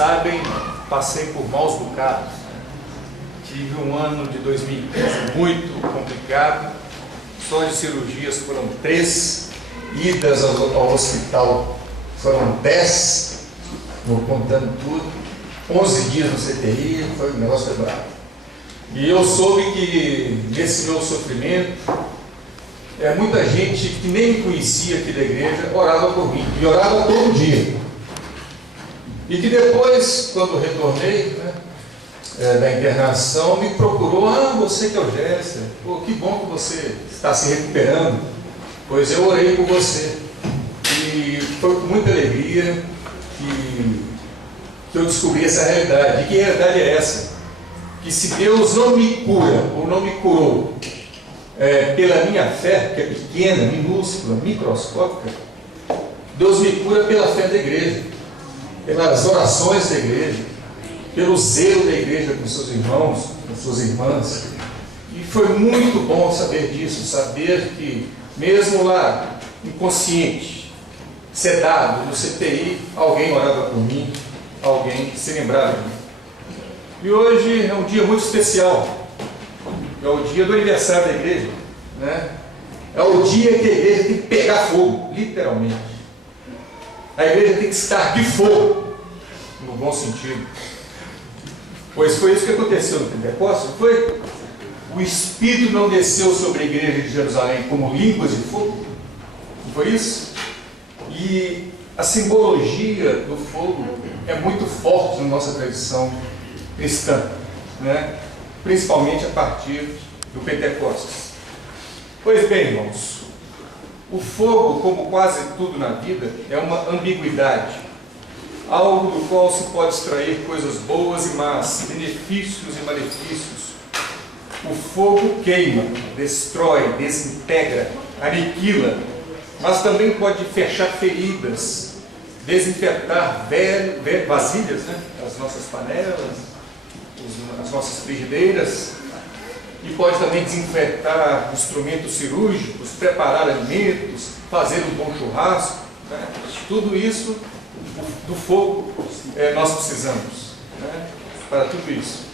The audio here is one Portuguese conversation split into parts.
sabem, passei por maus bocados. Tive um ano de 2015 muito complicado. Só de cirurgias foram 3, idas ao hospital foram 10, vou contando tudo, 11 dias no CTI, foi um negócio bravo. E eu soube que nesse meu sofrimento, muita gente que nem me conhecia aqui da igreja orava por mim, e orava todo dia. E que depois, quando retornei, da internação, me procurou: você que é o Gerson, que bom que você está se recuperando, pois eu orei por você. E foi com muita alegria que eu descobri essa realidade. E que realidade é essa? Que se Deus não me cura, ou não me curou, pela minha fé, que é pequena, minúscula, microscópica, Deus me cura pela fé da igreja, pelas orações da igreja, pelo zelo da igreja com seus irmãos, com suas irmãs. E foi muito bom saber disso, saber que mesmo lá, inconsciente, sedado, no CTI, alguém orava por mim, alguém se lembrava de mim. E hoje é um dia muito especial, é o dia do aniversário da igreja, É o dia que a igreja tem que pegar fogo, literalmente. A igreja tem que estar de fogo, no bom sentido. Pois foi isso que aconteceu no Pentecostes, não foi? O Espírito não desceu sobre a igreja de Jerusalém como línguas de fogo, não foi isso? E a simbologia do fogo é muito forte na nossa tradição cristã, principalmente a partir do Pentecostes. Pois bem, irmãos, o fogo, como quase tudo na vida, é uma ambiguidade, algo do qual se pode extrair coisas boas e más, benefícios e malefícios. O fogo queima, destrói, desintegra, aniquila, mas também pode fechar feridas, desinfetar vasilhas, as nossas panelas, as nossas frigideiras, e pode também desinfetar instrumentos cirúrgicos, preparar alimentos, fazer um bom churrasco, Tudo isso do fogo nós precisamos, para tudo isso.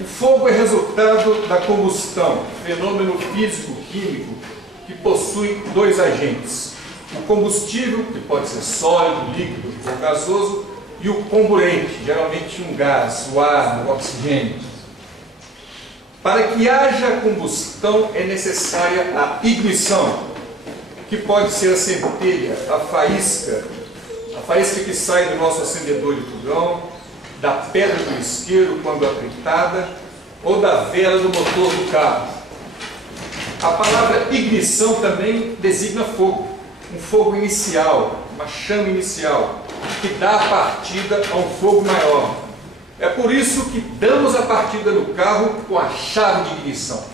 O fogo é resultado da combustão, fenômeno físico-químico que possui 2 agentes: o combustível, que pode ser sólido, líquido ou gasoso, e o comburente, geralmente um gás, o ar, o oxigênio. Para que haja combustão é necessária a ignição, que pode ser a centelha, a faísca que sai do nosso acendedor de fogão, da pedra do isqueiro quando apertada, ou da vela do motor do carro. A palavra ignição também designa fogo, um fogo inicial, uma chama inicial, que dá a partida a um fogo maior. É por isso que damos a partida no carro com a chave de ignição,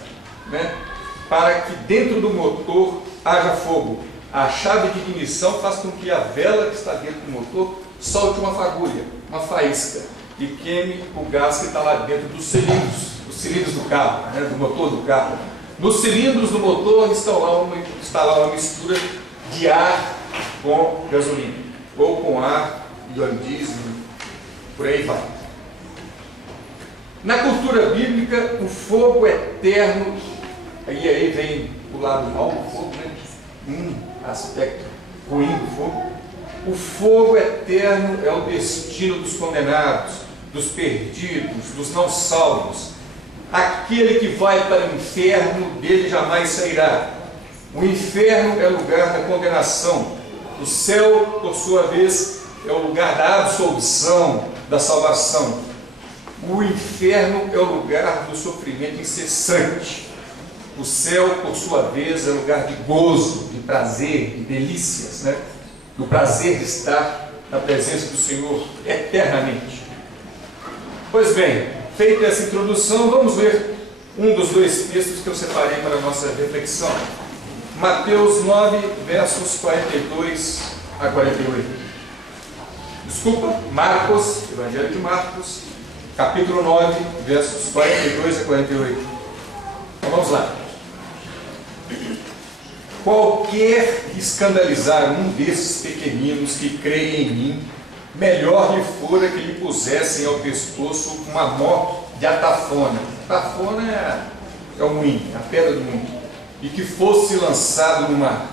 para que dentro do motor haja fogo. A chave de ignição faz com que a vela que está dentro do motor solte uma fagulha, uma faísca, e queime o gás que está lá dentro dos cilindros do carro, do motor do carro. Nos cilindros do motor está lá uma mistura de ar com gasolina, ou com ar de óleo diesel, por aí vai. Na cultura bíblica, o fogo eterno, e aí vem o lado mau do fogo, aspecto ruim do fogo. O fogo eterno é o destino dos condenados, dos perdidos, dos não salvos. Aquele que vai para o inferno, dele jamais sairá. O inferno é o lugar da condenação. O céu, por sua vez, é o lugar da absolvição, da salvação. O inferno é o lugar do sofrimento incessante. O céu, por sua vez, é lugar de gozo, de prazer, de delícias, do prazer de estar na presença do Senhor eternamente. Pois bem, feita essa introdução, vamos ver um dos 2 textos que eu separei para a nossa reflexão. Mateus 9, versos 42 a 48. Desculpa, Marcos, Evangelho de Marcos, capítulo 9, versos 42 a 48. Então vamos lá. Qualquer que escandalizar um desses pequeninos que creem em mim, melhor lhe fora que lhe pusessem ao pescoço uma mó de atafona. Atafona é o moinho, a pedra do moinho. E que fosse lançado no mar.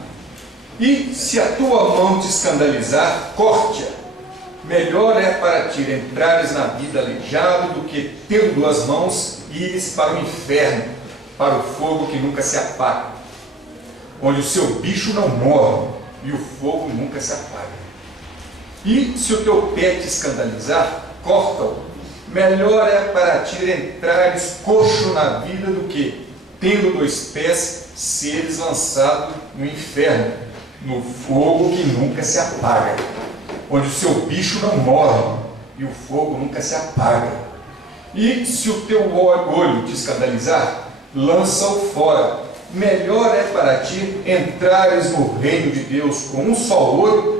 E se a tua mão te escandalizar, corte-a. Melhor é para ti entrares na vida aleijado do que, tendo duas mãos, ires para o inferno, para o fogo que nunca se apaga, onde o seu bicho não morre e o fogo nunca se apaga. E se o teu pé te escandalizar, corta-o. Melhor é para ti entrares coxo na vida do que, tendo dois pés, seres lançado no inferno, no fogo que nunca se apaga, onde o seu bicho não morre e o fogo nunca se apaga. E se o teu olho te escandalizar, lança-o fora. Melhor é para ti entrares no reino de Deus com um só olho,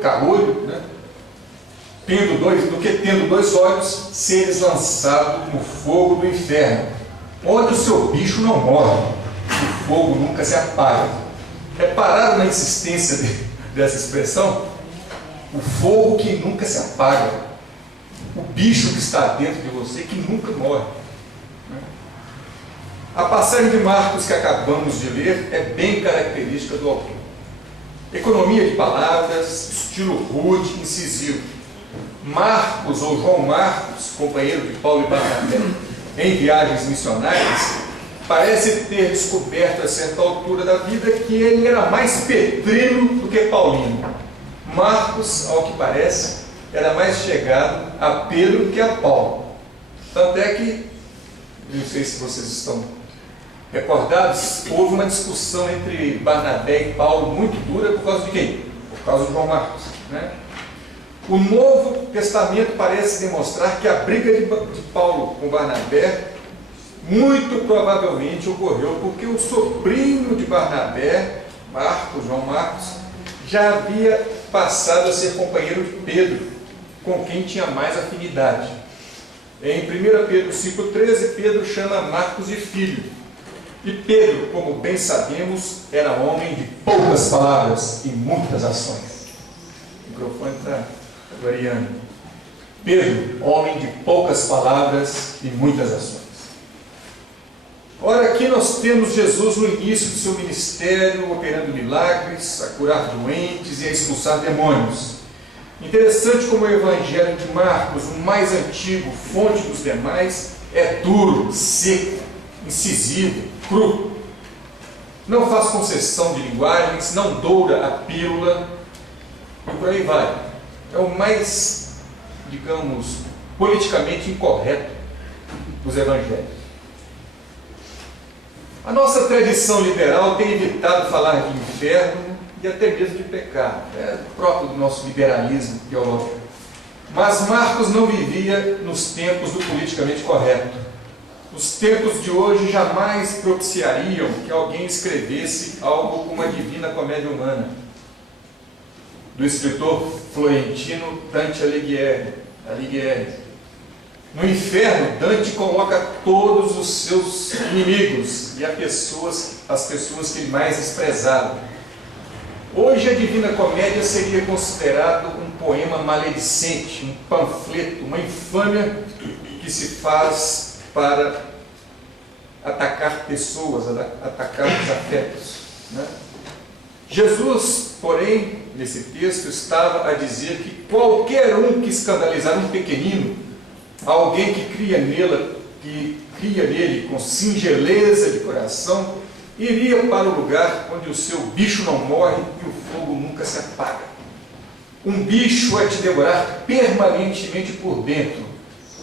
do que tendo dois olhos, seres lançado no fogo do inferno, onde o seu bicho não morre, o fogo nunca se apaga. Repararam na insistência dessa expressão? O fogo que nunca se apaga, o bicho que está dentro de você que nunca morre. A passagem de Marcos que acabamos de ler é bem característica do autor. Economia de palavras, estilo rude, incisivo. Marcos, ou João Marcos, companheiro de Paulo e Barnabé em viagens missionárias, parece ter descoberto a certa altura da vida que ele era mais pedreiro do que Paulino. Marcos, ao que parece, era mais chegado a Pedro do que a Paulo. Tanto é que, não sei se vocês estão recordados, houve uma discussão entre Barnabé e Paulo muito dura por causa de quem? Por causa de João Marcos, né? O Novo Testamento parece demonstrar que a briga de Paulo com Barnabé muito provavelmente ocorreu porque o sobrinho de Barnabé, João Marcos, já havia passado a ser companheiro de Pedro, com quem tinha mais afinidade. Em 1 Pedro 5,13, Pedro chama Marcos de filho. E Pedro, como bem sabemos, era homem de poucas palavras e muitas ações. O microfone está variando. Pedro, homem de poucas palavras e muitas ações. Ora, aqui nós temos Jesus no início do seu ministério, operando milagres, a curar doentes e a expulsar demônios. Interessante como o Evangelho de Marcos, o mais antigo, fonte dos demais, é duro, seco, incisivo, cru. Não faz concessão de linguagens, não doura a pílula, e por aí vai. É o mais, digamos, politicamente incorreto dos evangelhos. A nossa tradição liberal tem evitado falar de inferno e até mesmo de pecado. É próprio do nosso liberalismo teológico. Mas Marcos não vivia nos tempos do politicamente correto. Os tempos de hoje jamais propiciariam que alguém escrevesse algo como a Divina Comédia Humana, do escritor florentino Dante Alighieri. No inferno, Dante coloca todos os seus inimigos e as pessoas que ele mais desprezava. Hoje a Divina Comédia seria considerado um poema maledicente, um panfleto, uma infâmia que se faz para atacar pessoas, atacar os afetos, né? Jesus, porém, nesse texto, estava a dizer que qualquer um que escandalizar um pequenino, alguém que cria nele com singeleza de coração, iria para o lugar onde o seu bicho não morre e o fogo nunca se apaga. Um bicho a te devorar permanentemente por dentro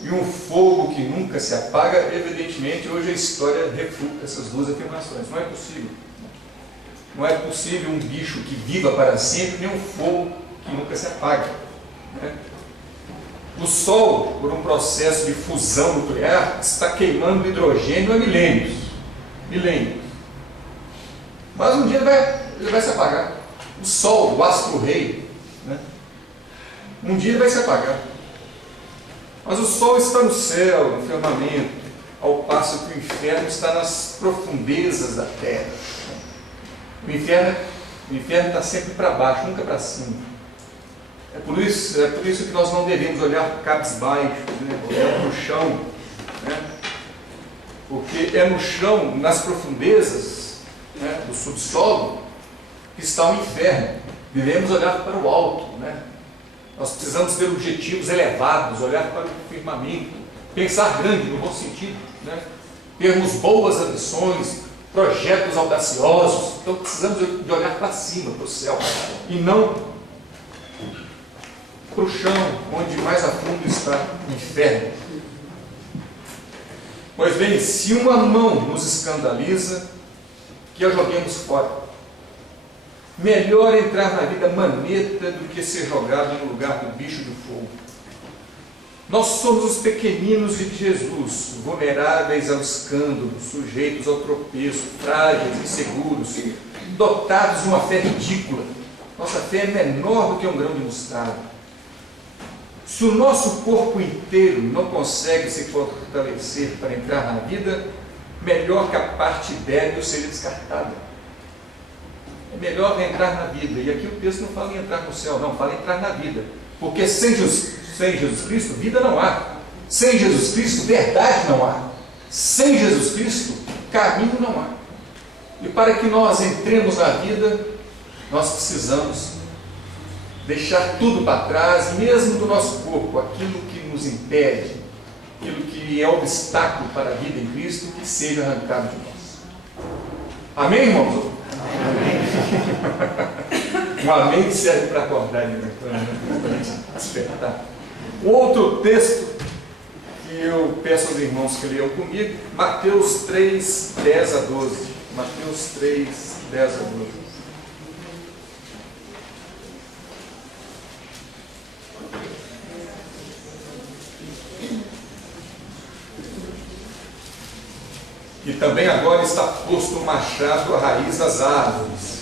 e um fogo que nunca se apaga. Evidentemente, hoje a história refuta essas duas afirmações. Não é possível. Não é possível um bicho que viva para sempre, nem um fogo que nunca se apaga, né? O Sol, por um processo de fusão nuclear, está queimando hidrogênio há milênios. Mas um dia ele vai se apagar. O Sol, o astro-rei, né? Um dia ele vai se apagar. Mas o Sol está no céu, no firmamento, ao passo que o inferno está nas profundezas da terra. O inferno está sempre para baixo, nunca para cima. É por isso que nós não devemos olhar cabisbaixo, né? Olhar para o chão, né? Porque é no chão, nas profundezas, né, do subsolo, que está o inferno. Devemos olhar para o alto, né? Nós precisamos ter objetivos elevados, olhar para o firmamento, pensar grande, no bom sentido, né? Termos boas ambições, projetos audaciosos. Então precisamos de olhar para cima, para o céu, e não para o chão, onde mais a fundo está o inferno. Pois bem, se uma mão nos escandaliza, que a joguemos fora. Melhor entrar na vida maneta do que ser jogado no lugar do bicho do fogo. Nós somos os pequeninos de Jesus, vulneráveis ao escândalo, sujeitos ao tropeço, frágeis, inseguros, dotados de uma fé ridícula. Nossa fé é menor do que um grão de mostarda. Se o nosso corpo inteiro não consegue se fortalecer para entrar na vida, melhor que a parte débil seja descartada. É melhor entrar na vida. E aqui o texto não fala em entrar no céu, não, fala em entrar na vida. Porque sem Jesus Cristo, vida não há. Sem Jesus Cristo, verdade não há. Sem Jesus Cristo, caminho não há. E para que nós entremos na vida, nós precisamos deixar tudo para trás, mesmo do nosso corpo, aquilo que nos impede, aquilo que é obstáculo para a vida em Cristo, que seja arrancado de nós. Amém, irmãos? Amém. Um amém que serve para acordar, né? Para a gente despertar. Outro texto que eu peço aos irmãos que leiam comigo, Mateus 3, 10 a 12. Mateus 3, 10 a 12. E também agora está posto o machado à raiz das árvores.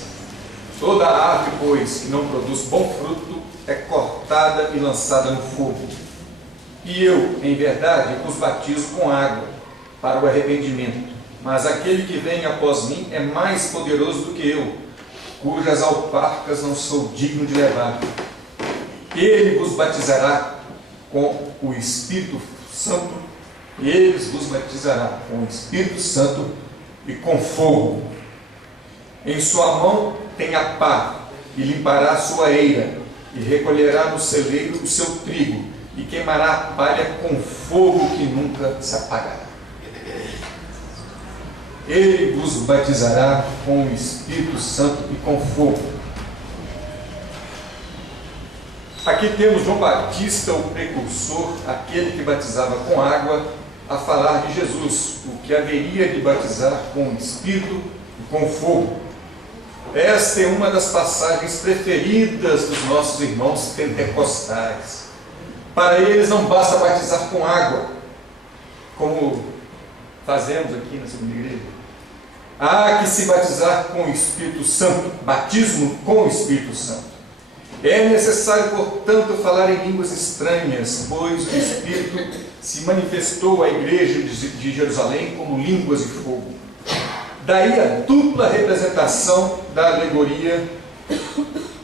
Toda árvore, pois, que não produz bom fruto, é cortada e lançada no fogo. E eu, em verdade, os batizo com água para o arrependimento. Mas aquele que vem após mim é mais poderoso do que eu, cujas alparcas não sou digno de levar. Ele vos batizará com o Espírito Santo. Ele vos batizará com o Espírito Santo e com fogo. Em sua mão tem a pá, e limpará a sua eira, e recolherá no celeiro o seu trigo, e queimará a palha com fogo que nunca se apagará. Ele vos batizará com o Espírito Santo e com fogo. Aqui temos João Batista, o precursor, aquele que batizava com água, a falar de Jesus, o que haveria de batizar com o Espírito e com fogo. Esta é uma das passagens preferidas dos nossos irmãos pentecostais. Para eles não basta batizar com água, como fazemos aqui na segunda igreja. Há que se batizar com o Espírito Santo, batismo com o Espírito Santo. É necessário, portanto, falar em línguas estranhas, pois o Espírito se manifestou à igreja de Jerusalém como línguas de fogo. Daí a dupla representação da alegoria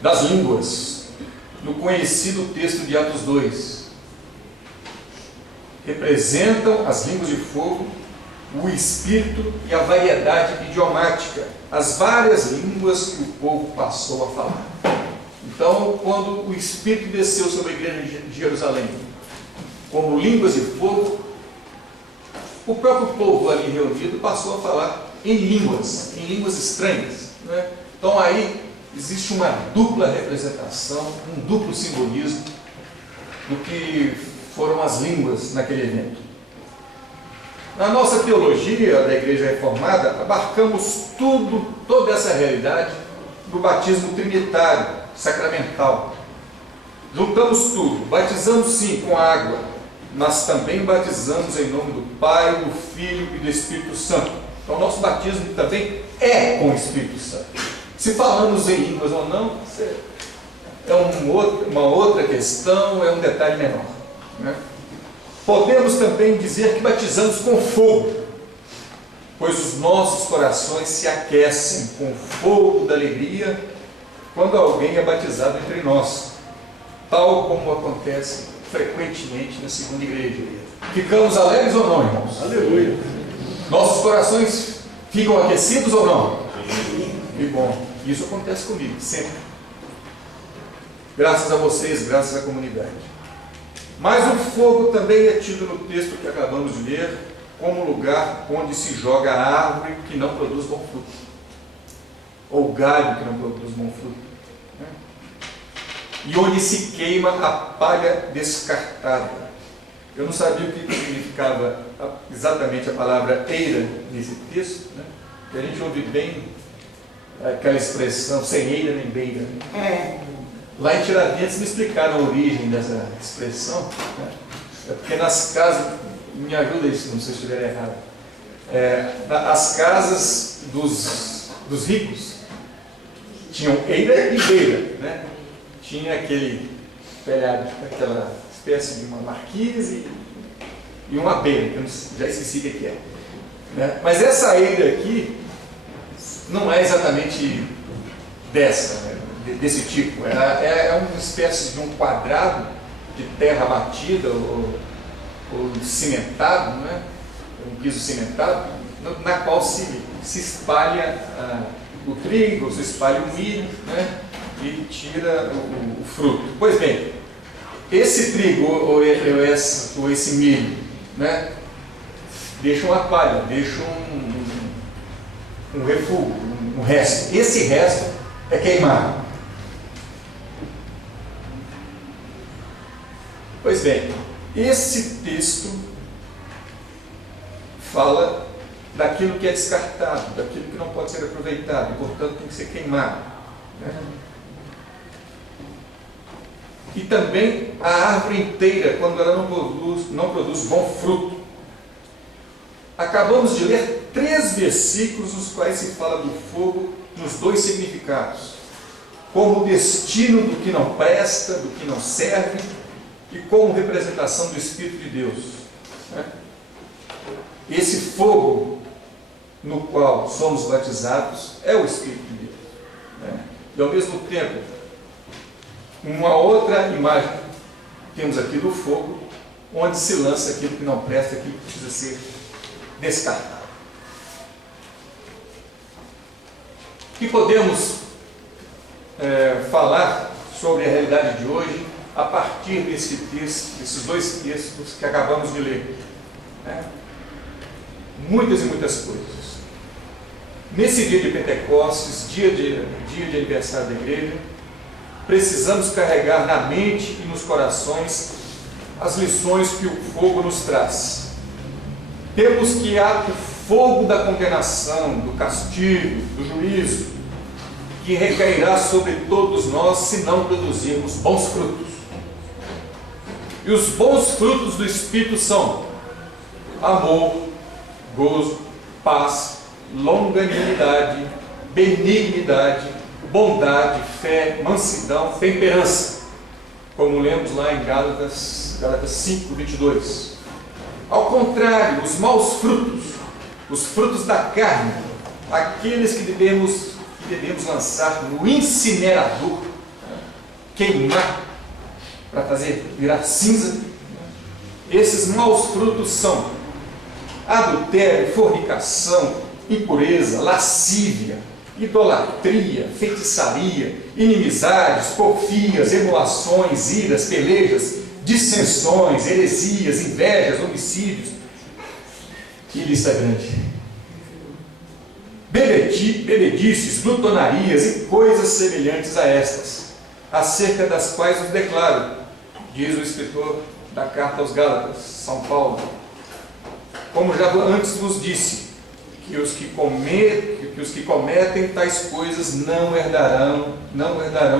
das línguas, no conhecido texto de Atos 2. Representam as línguas de fogo, o Espírito e a variedade idiomática, as várias línguas que o povo passou a falar. Então, quando o Espírito desceu sobre a igreja de Jerusalém, como línguas de fogo, o próprio povo ali reunido passou a falar em línguas estranhas, né? Então aí existe uma dupla representação, um duplo simbolismo do que foram as línguas naquele evento. Na nossa teologia da Igreja Reformada, abarcamos toda essa realidade do batismo trinitário, sacramental. Juntamos tudo, batizamos sim com água, mas também batizamos em nome do Pai, do Filho e do Espírito Santo. Então o nosso batismo também é com o Espírito Santo. Se falamos em línguas ou não, é uma outra questão, é um detalhe menor, né? Podemos também dizer que batizamos com fogo, pois os nossos corações se aquecem com o fogo da alegria quando alguém é batizado entre nós. tal como acontece frequentemente na segunda igreja. Ficamos alegres ou não, irmãos? Aleluia. Nossos corações ficam aquecidos ou não? Que bom. Isso acontece comigo, sempre. Graças a vocês, graças à comunidade. Mas o fogo também é tido no texto que acabamos de ler como lugar onde se joga a árvore que não produz bom fruto, ou galho que não produz bom fruto, né? E onde se queima a palha descartada. Eu não sabia o que significava exatamente a palavra eira nesse texto, né? E a gente ouve bem aquela expressão, sem eira nem beira. Lá em Tiradentes me explicaram a origem dessa expressão, né? É porque nas casas, me ajuda isso, não sei se eu estiver errado, as casas dos ricos tinham eira e beira, né? Tinha aquele telhado, aquela espécie de uma marquise e uma beira, que eu já esqueci o que é, né? Mas essa eira aqui não é exatamente desse tipo. É uma espécie de um quadrado de terra batida ou cimentado, né? Um piso cimentado, na qual se espalha o trigo, se espalha o milho, né? E tira o fruto. Pois bem, esse trigo ou esse milho, né? Deixa uma palha, deixa um refúgio, um resto. Esse resto é queimado. Pois bem, esse texto fala daquilo que é descartado, daquilo que não pode ser aproveitado, e portanto tem que ser queimado, né? E também a árvore inteira, quando ela não produz bom fruto. Acabamos de ler 3 versículos nos quais se fala do fogo nos 2 significados: como destino do que não presta, do que não serve, e como representação do Espírito de Deus, né? Esse fogo no qual somos batizados é o Espírito de Deus, né? E ao mesmo tempo, uma outra imagem temos aqui do fogo, onde se lança aquilo que não presta, aquilo que precisa ser descartado. E podemos falar sobre a realidade de hoje a partir desses 2 textos que acabamos de ler, né? Muitas e muitas coisas. Nesse dia de Pentecostes, dia de aniversário da igreja, precisamos carregar na mente e nos corações as lições que o fogo nos traz. Temos que há o fogo da condenação, do castigo, do juízo, que recairá sobre todos nós se não produzirmos bons frutos. E os bons frutos do Espírito são amor, gozo, paz, longanimidade, benignidade, bondade, fé, mansidão, temperança, como lemos lá em Gálatas 5, 22. Ao contrário, os maus frutos, os frutos da carne, aqueles que devemos lançar no incinerador, queimar, para fazer virar cinza. Esses maus frutos são adultério, fornicação, impureza, lascívia, idolatria, feitiçaria, inimizades, porfias, emulações, iras, pelejas, dissensões, heresias, invejas, homicídios. Que lista grande! Bebedices, glutonarias e coisas semelhantes a estas, acerca das quais os declaro, diz o escritor da carta aos Gálatas, São Paulo, como já antes vos disse, que os que cometem tais coisas não herdarão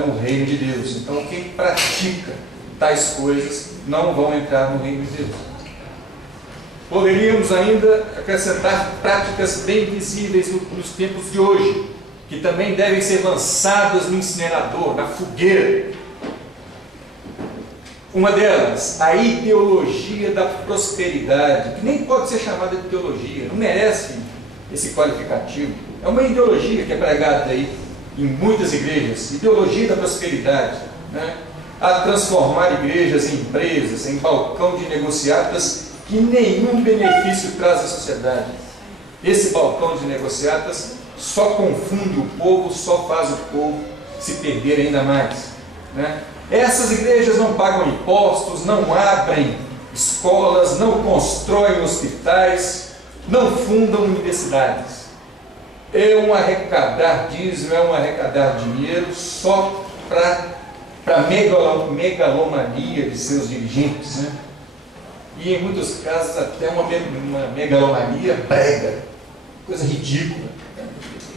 o reino de Deus. Então quem pratica tais coisas não vão entrar no reino de Deus. Poderíamos ainda acrescentar práticas bem visíveis nos tempos de hoje, que também devem ser lançadas no incinerador, na fogueira. Uma delas, a ideologia da prosperidade, que nem pode ser chamada de teologia, não merece esse qualificativo. É uma ideologia que é pregada aí em muitas igrejas, ideologia da prosperidade, né? a transformar igrejas em empresas, em balcão de negociatas que nenhum benefício traz à sociedade. Esse balcão de negociatas só confunde o povo, só faz o povo se perder ainda mais, né? Essas igrejas não pagam impostos, não abrem escolas, não constroem hospitais, não fundam universidades. É um arrecadar dízimo, é um arrecadar dinheiro só para a megalomania de seus dirigentes, né? E em muitos casos até uma megalomania brega, coisa ridícula.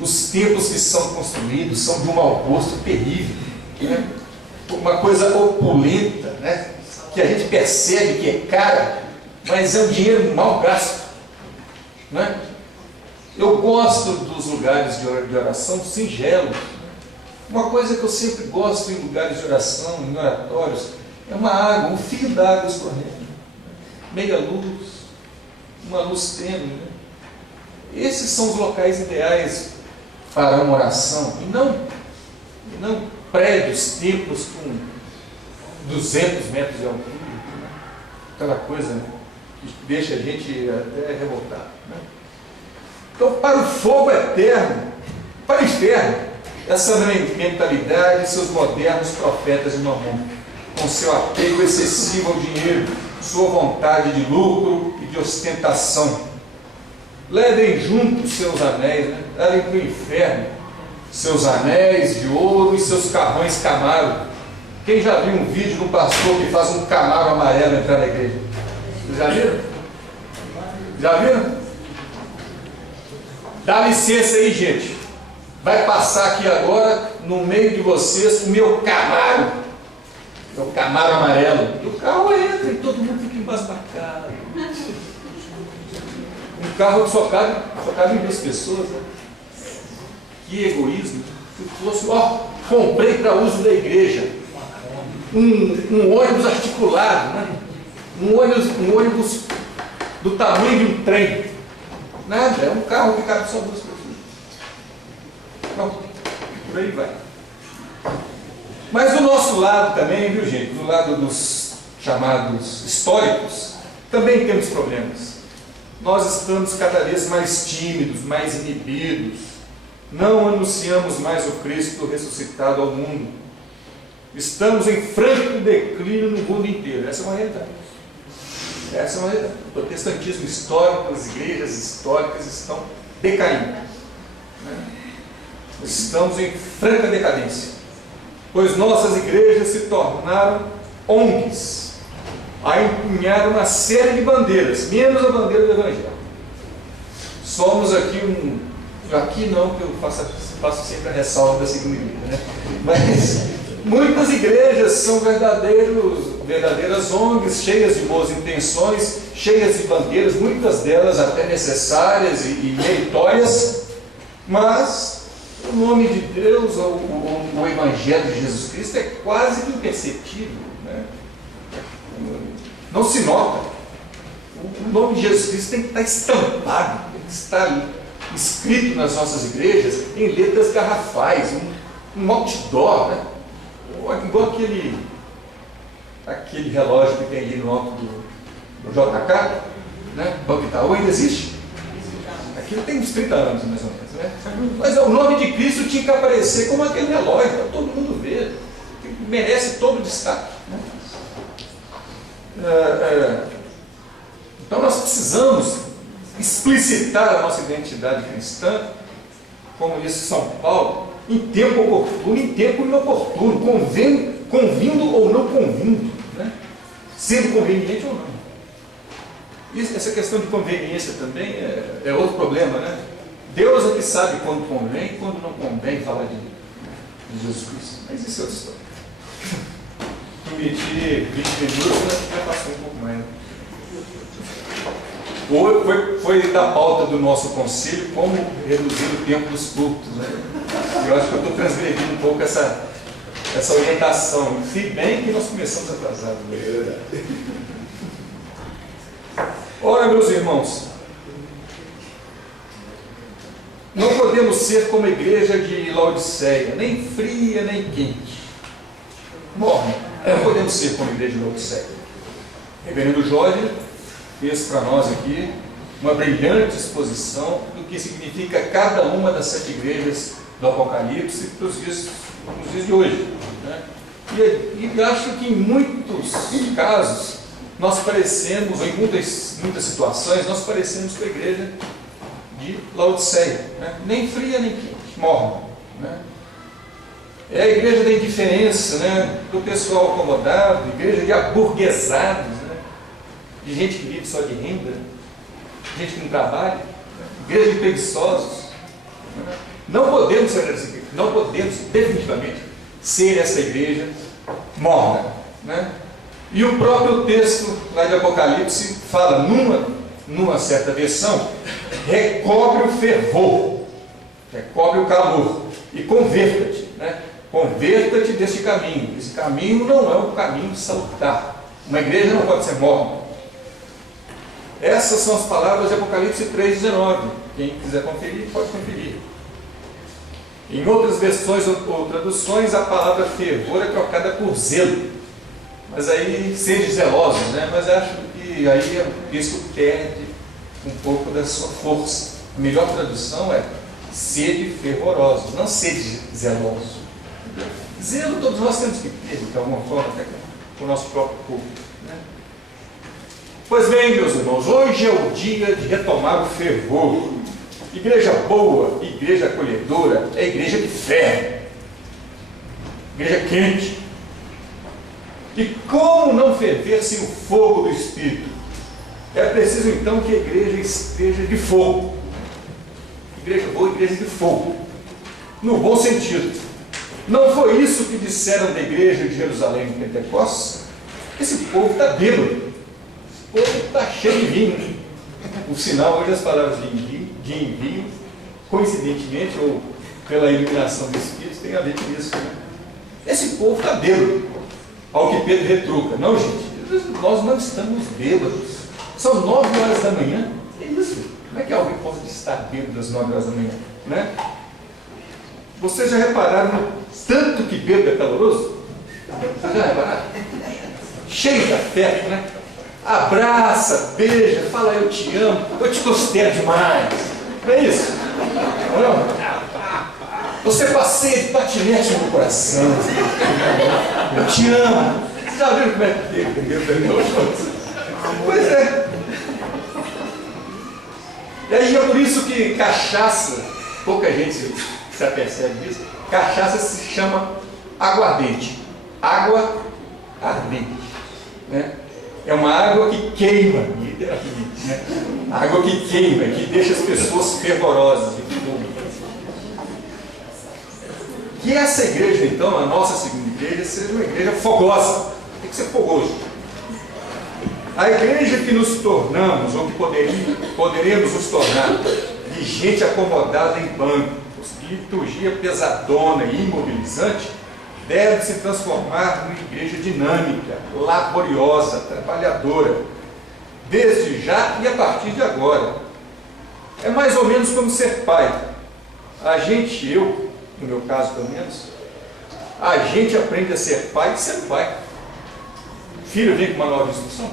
Os templos que são construídos são de um mau gosto terrível, né? Uma coisa opulenta, né? Que a gente percebe que é cara, mas é um dinheiro mal gasto, né? Eu gosto dos lugares de oração singelos. Uma coisa que eu sempre gosto em lugares de oração, em oratórios, é uma água, um fio d'água escorrendo, meia luz, uma luz tênue, né? Esses são os locais ideais para uma oração, e não prédios, templos com 200 metros de altura, né? Aquela coisa que deixa a gente até revoltado, né? Então, para o fogo eterno, para o inferno, essa mentalidade, seus modernos profetas de Mamon, com seu apego excessivo ao dinheiro, sua vontade de lucro e de ostentação. Levem juntos seus anéis, né? Levem para o inferno seus anéis de ouro e seus carrões Camaro. Quem já viu um vídeo de um pastor que faz um Camaro amarelo entrar na igreja? Vocês já viram? Já viram? Dá licença aí, gente. Vai passar aqui agora, no meio de vocês, o meu Camaro. Meu Camaro amarelo. E o carro entra e todo mundo fica embasbacado. Um carro que só cabe em 2 pessoas, né? Que egoísmo. Se fosse, comprei para uso da igreja. Um ônibus articulado, né? Um ônibus do tamanho de um trem. Nada, é um carro que cabe só 2 pessoas. Pronto, por aí vai. Mas do nosso lado também, viu gente, do lado dos chamados históricos, também temos problemas. Nós estamos cada vez mais tímidos, mais inibidos. Não anunciamos mais o Cristo ressuscitado ao mundo. Estamos em franco declínio no mundo inteiro. Essa é uma realidade. Essa é uma realidade. O protestantismo histórico, as igrejas históricas estão decaindo, né? Estamos em franca decadência, pois nossas igrejas se tornaram ONGs, a empunhar uma série de bandeiras, menos a bandeira do Evangelho. Somos aqui aqui não, porque eu faço sempre a ressalva da segunda igreja, né? Mas muitas igrejas são verdadeiras ONGs, cheias de boas intenções, cheias de bandeiras, muitas delas até necessárias e meritórias, mas o nome de Deus, o Evangelho de Jesus Cristo é quase que imperceptível, né? Não se nota. O nome de Jesus Cristo tem que estar estampado, tem que estar escrito nas nossas igrejas em letras garrafais, um outdoor, né? Igual aquele relógio que tem ali no alto do JK, né? Banco Itaú ainda existe. Aquilo tem uns 30 anos, mais ou menos, né? Mas o nome de Cristo tinha que aparecer como aquele relógio, para todo mundo ver. Merece todo o destaque, né? Então nós precisamos explicitar a nossa identidade cristã, como disse São Paulo, em tempo oportuno, em tempo inoportuno, convindo ou não convindo, né? Sendo conveniente ou não. Essa questão de conveniência também é outro problema, né? Deus é que sabe quando convém e quando não convém falar de Jesus Cristo. Mas isso é outra história. Prometi 20 minutos, mas já passou um pouco mais, né? Foi da pauta do nosso conselho como reduzir o tempo dos cultos, né? Eu acho que eu estou transgredindo um pouco essa orientação. Se bem que nós começamos atrasados. Ora, meus irmãos, não podemos ser como a igreja de Laodiceia, nem fria nem quente. Morna, podemos ser como a igreja de Laodiceia. O reverendo Jorge fez para nós aqui uma brilhante exposição do que significa cada uma das 7 igrejas do Apocalipse nos dias de hoje, né? E acho que em muitos casos nós parecemos, ou em muitas situações, nós parecemos com a igreja de Laodiceia, né? Nem fria nem quente, morna, né? É a igreja da indiferença, né? Do pessoal acomodado, igreja de aburguesados, né? De gente que vive só de renda, gente que não trabalha, né? Igreja de preguiçosos, né? Não podemos ser essa igreja, não podemos definitivamente ser essa igreja morna, né? E o próprio texto lá de Apocalipse fala, numa certa versão, recobre o fervor, recobre o calor e converta-te, né? Converta-te deste caminho. Esse caminho não é um caminho salutar. Uma igreja não pode ser morna. Essas são as palavras de Apocalipse 3,19. Quem quiser conferir, pode conferir. Em outras versões ou traduções, a palavra fervor é trocada por zelo. Mas aí, sede zelosos, né? Mas acho que aí o texto perde um pouco da sua força. A melhor tradução é sede fervorosos, não sede zelosos. Zelo todos nós temos que ter, de alguma forma, até com o nosso próprio corpo, né? Pois bem, meus irmãos, hoje é o dia de retomar o fervor. Igreja boa, igreja acolhedora, é igreja de fé, igreja quente. E como não ferver sem o fogo do Espírito? É preciso então que a igreja esteja de fogo. Igreja boa, igreja de fogo, no bom sentido. Não foi isso que disseram da igreja de Jerusalém no Pentecostes? Esse povo está bêbado, esse povo está cheio de vinho. O sinal hoje, as palavras de envio, coincidentemente, ou pela iluminação do Espírito, tem a ver com isso, né? Esse povo está bêbado. Ao que Pedro retruca: não, gente, nós não estamos bêbados. São 9 horas da manhã. É isso. Como é que alguém pode estar bêbado às 9 horas da manhã, né? Vocês já repararam no tanto que bêbado é caloroso? Vocês já repararam? Cheio de afeto, né? Abraça, beija, fala eu te amo, eu te considero demais. Não é isso? Não? Você passeia de patinete no meu coração. Eu te amo. Vocês já viram como é que é? Pois é. E aí é por isso que cachaça, pouca gente se apercebe disso, cachaça se chama aguardente. Água ardente, né? É uma água que queima, literalmente, né? Água que queima, que deixa as pessoas fervorosas. Que essa igreja, então, a nossa segunda igreja, seja uma igreja fogosa. Tem que ser fogoso. A igreja que nos tornamos, ou que poderemos nos tornar, de gente acomodada em bancos, liturgia pesadona e imobilizante, deve se transformar numa igreja dinâmica, laboriosa, trabalhadora, desde já e a partir de agora. É mais ou menos como ser pai. Eu, no meu caso pelo menos, a gente aprende a ser pai sendo pai. Filho vem com uma nova instrução.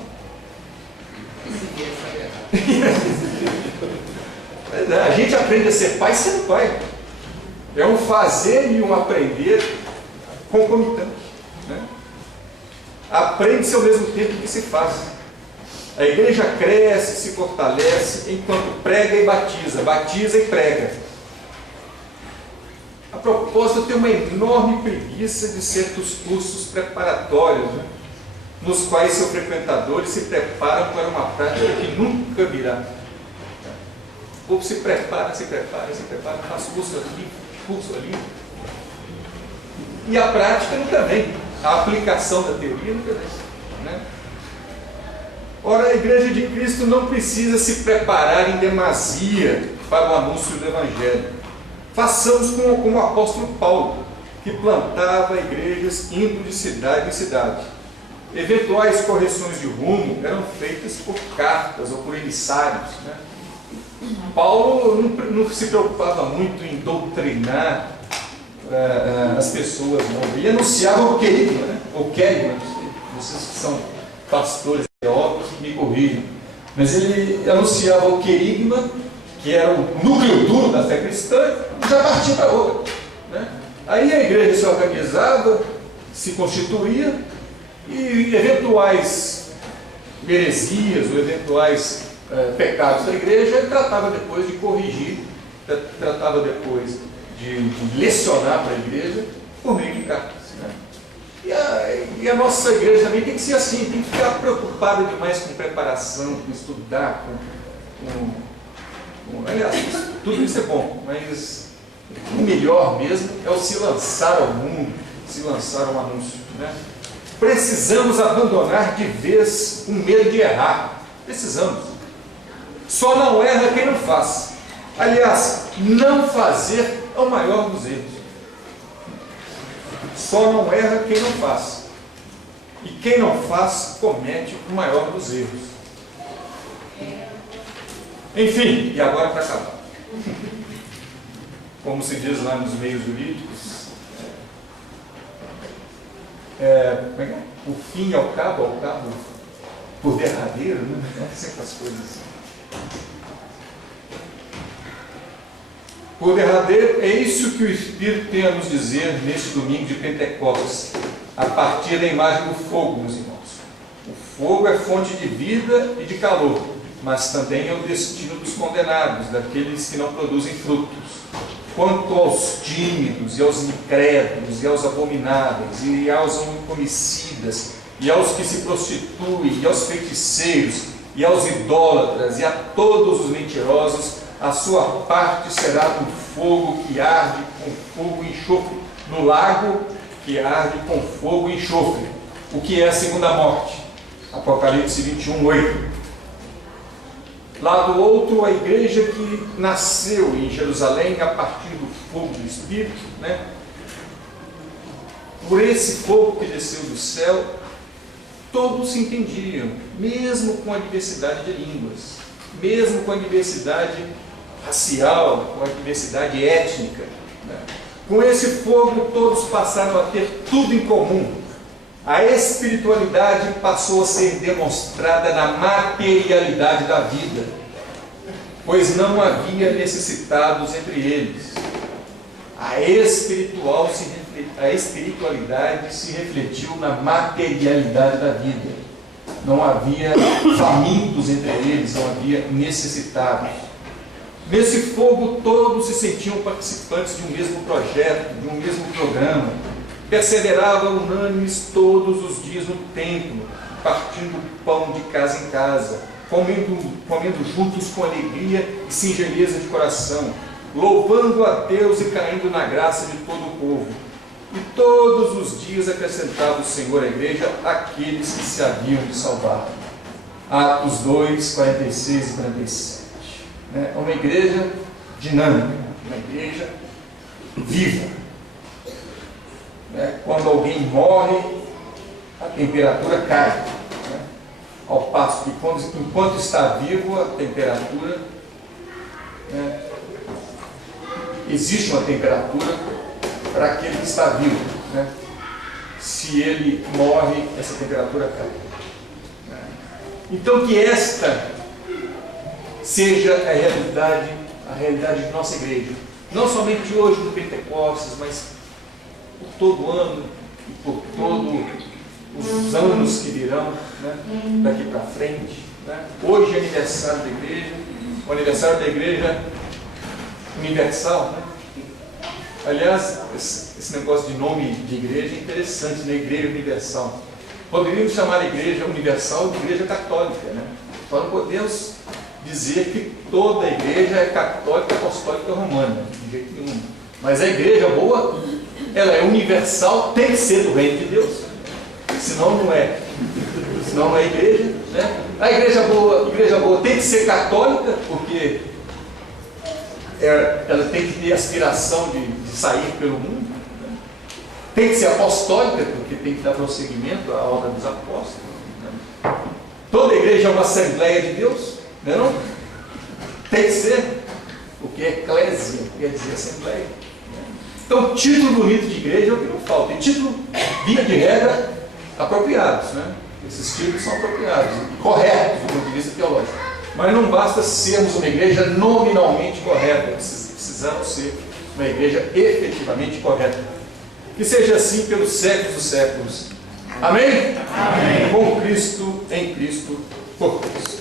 A gente aprende a ser pai sendo pai. É um fazer e um aprender concomitante, né? Aprende-se ao mesmo tempo que se faz. A igreja cresce, se fortalece enquanto prega e batiza, batiza e prega. A propósito, eu tenho uma enorme preguiça de certos cursos preparatórios, né, nos quais seus frequentadores se preparam para uma prática que nunca virá. O povo se prepara, faz curso aqui, curso ali. E a prática nunca vem. A aplicação da teoria nunca vem, né? Ora, a igreja de Cristo não precisa se preparar em demasia para o anúncio do Evangelho. Façamos como o apóstolo Paulo, que plantava igrejas indo de cidade em cidade. Eventuais correções de rumo eram feitas por cartas ou por emissários, né? Paulo não se preocupava muito em doutrinar as pessoas no ouvir. E anunciava o querigma, né? O querigma, vocês que são pastores teólogos me corrijam, mas ele anunciava o querigma, que era o núcleo duro da fé cristã, e já partia para outra, né? Aí a igreja se organizava, se constituía, e eventuais heresias ou eventuais pecados da igreja ele tratava depois de corrigir, tratava depois de lecionar para a igreja por meio de cartas, né? E a nossa igreja também tem que ser assim, tem que ficar preocupada demais com preparação, com estudar, aliás, tudo isso é bom, mas o melhor mesmo é o se lançar ao mundo, se lançar ao anúncio, né? Precisamos abandonar de vez o medo de errar. Precisamos. Só não erra quem não faz. Aliás, não fazer é o maior dos erros. Só não erra quem não faz. E quem não faz comete o maior dos erros. Enfim, e agora para acabar. Como se diz lá nos meios jurídicos, como é que é? O fim ao cabo por derradeiro, né? Sempre as coisas assim. Por derradeiro, é isso que o Espírito tem a nos dizer neste domingo de Pentecostes, a partir da imagem do fogo, meus irmãos. O fogo é fonte de vida e de calor, mas também é o destino dos condenados, daqueles que não produzem frutos. Quanto aos tímidos, e aos incrédulos, e aos abomináveis, e aos homicidas, e aos que se prostituem, e aos feiticeiros, e aos idólatras, e a todos os mentirosos, a sua parte será do fogo que arde com fogo e enxofre, no lago que arde com fogo e enxofre, o que é a segunda morte. Apocalipse 21:8. Lá do outro, a igreja que nasceu em Jerusalém a partir do fogo do Espírito, né? Por esse fogo que desceu do céu, todos se entendiam, mesmo com a diversidade de línguas, mesmo com a diversidade racial, com a diversidade étnica, né? Com esse fogo, todos passaram a ter tudo em comum. A espiritualidade passou a ser demonstrada na materialidade da vida, pois não havia necessitados entre eles. A espiritualidade se refletiu na materialidade da vida. Não havia famintos entre eles, não havia necessitados. Nesse fogo todos se sentiam participantes de um mesmo projeto, de um mesmo programa. Perseveravam unânimes todos os dias no templo, partindo pão de casa em casa, comendo juntos com alegria e singeleza de coração, louvando a Deus e caindo na graça de todo o povo. E todos os dias acrescentava o Senhor à igreja aqueles que se haviam de salvar. Atos 2, 46 e 47. É uma igreja dinâmica, uma igreja viva. Quando alguém morre, a temperatura cai. Ao passo que, enquanto está vivo, a temperatura, existe uma temperatura para aquele que está vivo. Se ele morre, essa temperatura cai. Então, que esta seja a realidade de nossa igreja. Não somente hoje no Pentecostes, mas por todo o ano e por todos os anos que virão, daqui para frente. Hoje é aniversário da igreja, o aniversário da igreja universal. Aliás, esse negócio de nome de igreja é interessante, né? Igreja universal. Poderíamos chamar a igreja universal de igreja católica, Só não podemos dizer que toda a igreja é católica, apostólica, romana, de jeito nenhum. Mas a igreja boa, ela é universal, tem que ser do reino de Deus, senão não é. Senão não é igreja, A igreja boa tem que ser católica, porque ela tem que ter aspiração de sair pelo mundo. Tem que ser apostólica, porque tem que dar prosseguimento à obra dos apóstolos. Toda igreja é uma assembleia de Deus, não? Tem que ser, porque eclésia quer dizer assembleia. Então, título bonito de igreja é o que não falta. E título, via de regra, apropriados, né? Esses títulos são apropriados, corretos do ponto de vista teológico. Mas não basta sermos uma igreja nominalmente correta, precisamos ser uma igreja efetivamente correta. Que seja assim pelos séculos dos séculos. Amém? Amém. Com Cristo, em Cristo, por Cristo.